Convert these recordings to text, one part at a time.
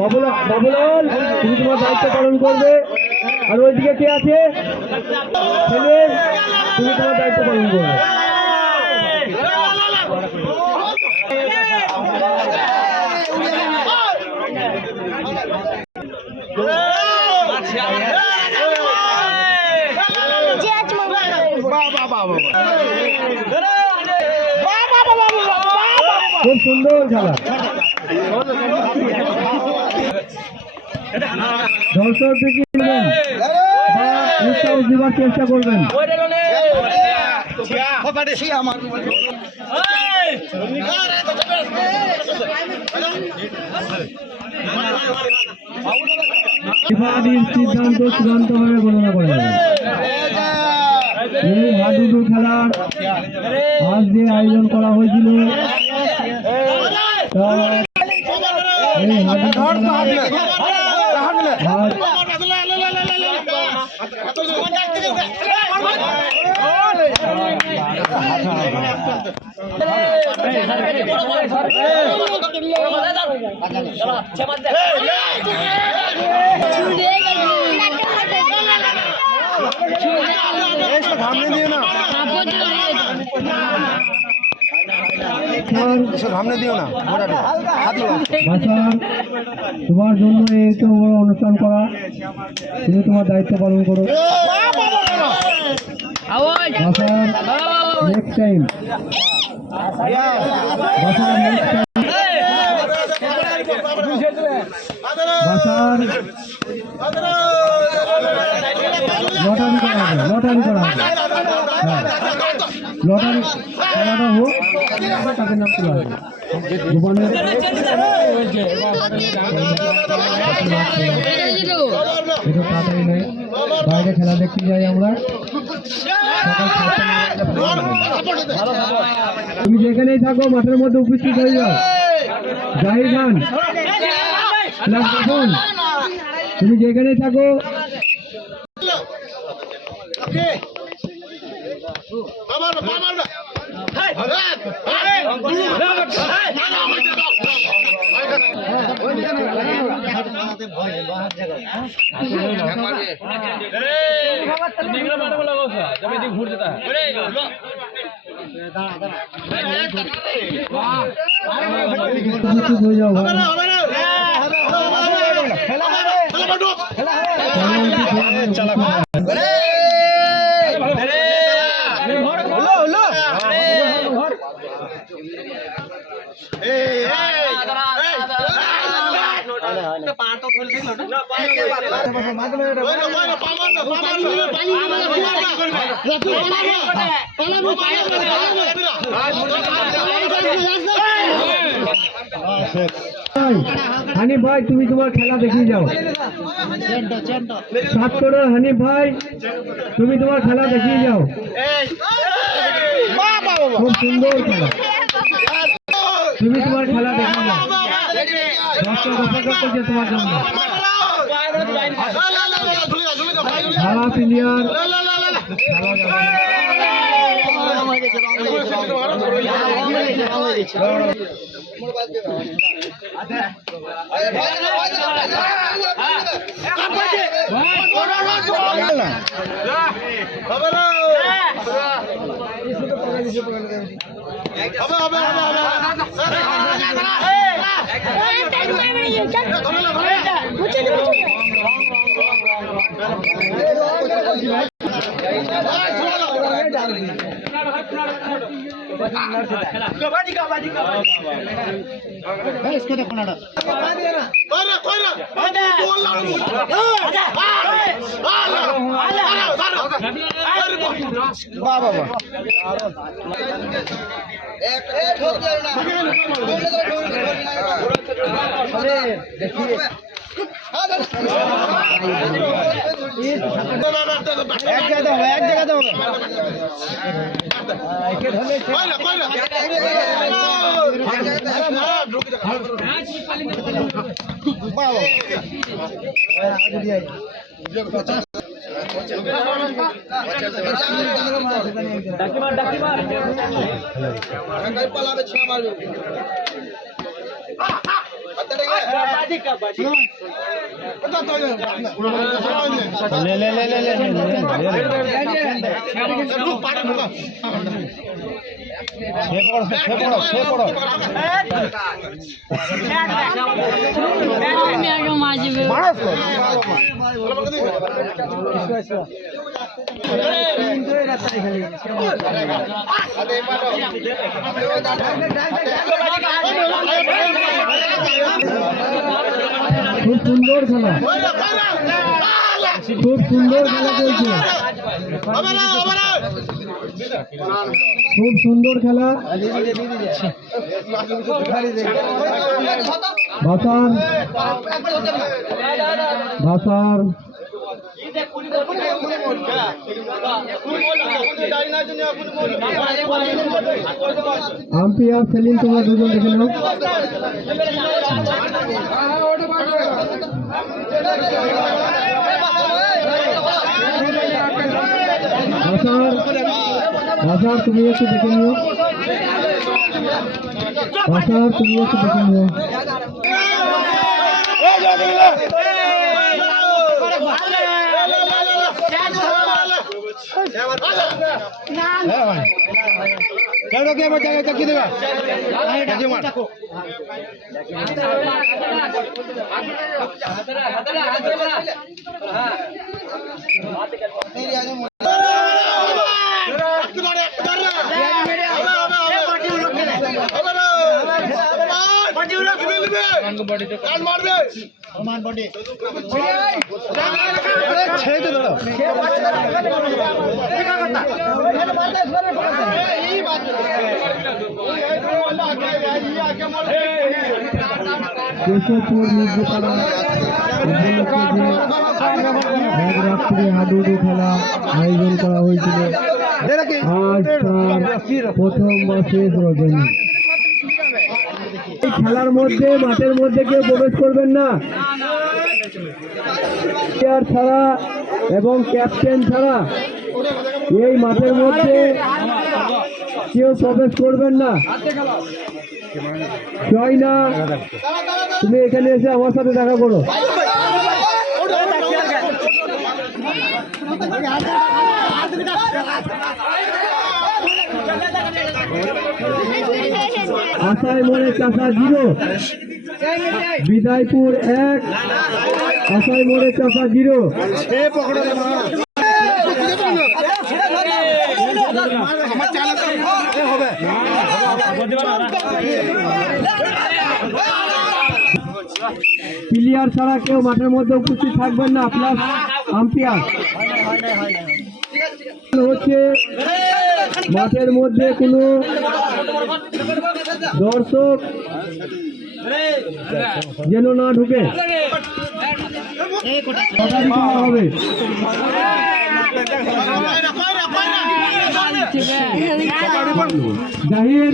বাবুলাল তুমি তোমার দায়িত্ব পালন করবে। আর ওইদিকে কে আছে ছেলে, তুমি তোমার দায়িত্ব পালন করবে। খুব সুন্দর খেলা। দর্শক দিকে উৎসাহ দেওয়ার চেষ্টা করবেন। সিদ্ধান্ত চূড়ান্তভাবে গণনা করা যাবে। এই হাডুডু খেলার আজ যে আয়োজন করা হয়েছিল তোমার জন্য এই তো অনুষ্ঠান করা, তুমি তোমার দায়িত্ব পালন করো। নেক্সট টাইম লটারি করা হবে, লটারি করা হবে। লটারি খেলাটা হোক, তাদের নাম তুলে আসবে। জীবনের এটা তাড়াতাড়ি নেই, বাইরে খেলা দেখতে যাই আমরা। তুমি যেখানেই থাকো মাঠের মধ্যে উপস্থিত হয়ে যাও। জাহির খান, তুমি যেখানেই থাকো হানিফ ভাই, তুমি তোমার খেলা দেখিয়ে যাও। ছাত্র হানিফ ভাই, তুমি তোমার খেলা দেখিয়ে যাও। খুব সুন্দর খেলা, তুমি তোমার খেলা দেখিয়ে যাও। দর্শক অপেক্ষা করছে তোমার জন্য। খেলা প্লেয়ার খুব সুন্দর খেলা, খুব সুন্দর খেলা চলছে, খুব সুন্দর খেলা। ভাসার ভাসার আম্পায়ার সেলিম, তোমরা দুজন দেখে নাও। ভাসার তুমি একটু দেখে নিও, ভাসার তুমি একটু দেখে নিও। কেশবপুর মির্জাপাড়া রাত্রে হাডুডু খেলা আয়োজন করা হয়েছিল। আজ তার প্রথম বা শেষ রজনী। এই খেলার মধ্যে মাঠের মধ্যে কেউ প্রবেশ করবেন না, প্লেয়ার ছাড়া এবং ক্যাপ্টেন ছাড়া এই মাঠের মধ্যে কেউ প্রবেশ করবেন না। জয় না, তুমি এখানে এসে আমার সাথে দেখা করো। আশায় মনে চাষা 0, বিদায়পুর 1, আশায় মনে চাষা 0। প্লেয়ার ছাড়া কেউ মাঠের মধ্যে উপস্থিত থাকবেন না, প্লাস আম্পায়ার। হচ্ছে মাঠের মধ্যে কোনো দর্শক যেন না ঢুকে হবে। জাহির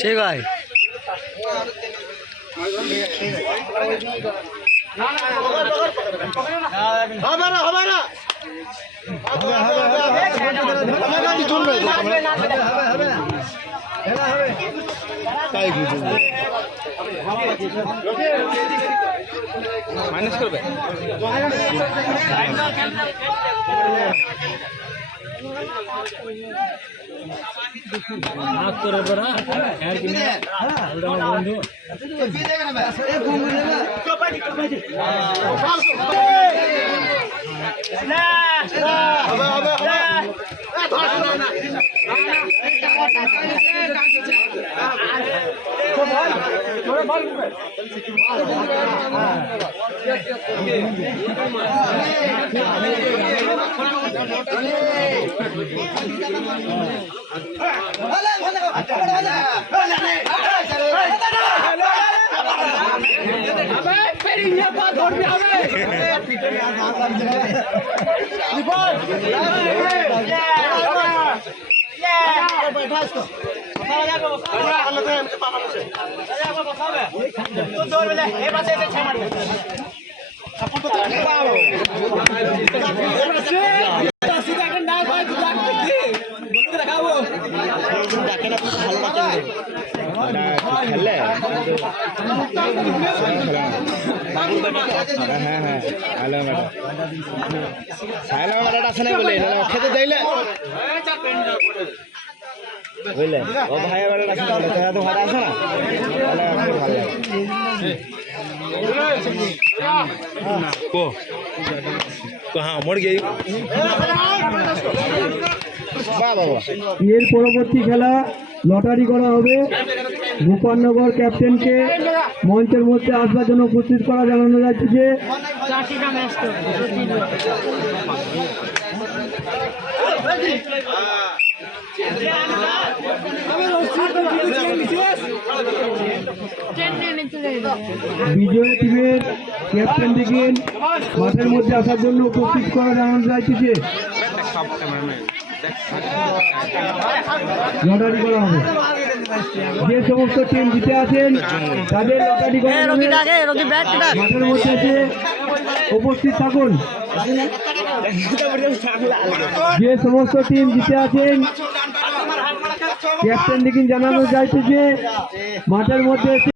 ঠিক আছে। হবে না মাইনাস করবে বন্ধু খেললে হ্যাঁ হ্যাঁ হ্যালো ম্যাডাম সাইলা ম্যাডাম আছে না বলে খেতে দিলে বুঝলে ও ভাই ম্যাডাম আছে না তোরা তো ভাড়া আছে না তাহলে ভালো को कहाँ मर गई এর পরবর্তী খেলা লটারি করা হবে। গোপালনগর ক্যাপ্টেনকে মঞ্চের মধ্যে আসবার জন্য উপস্থিত করা জানানো যাচ্ছে যে বিজয় টিমের ক্যাপ্টেন থেকে মাঠের মধ্যে আসার জন্য উপস্থিত করা জানানো যাচ্ছে যে লটারি করা হবে। যে সমস্ত টিম জিতে আছেন তাদের লটারি করা হবে। মাঠের মধ্যে এসে উপস্থিত থাকুন। যে সমস্ত টিম জিতে আছেন ক্যাপ্টেন দিকে জানানো যাচ্ছে যে মাঠের মধ্যে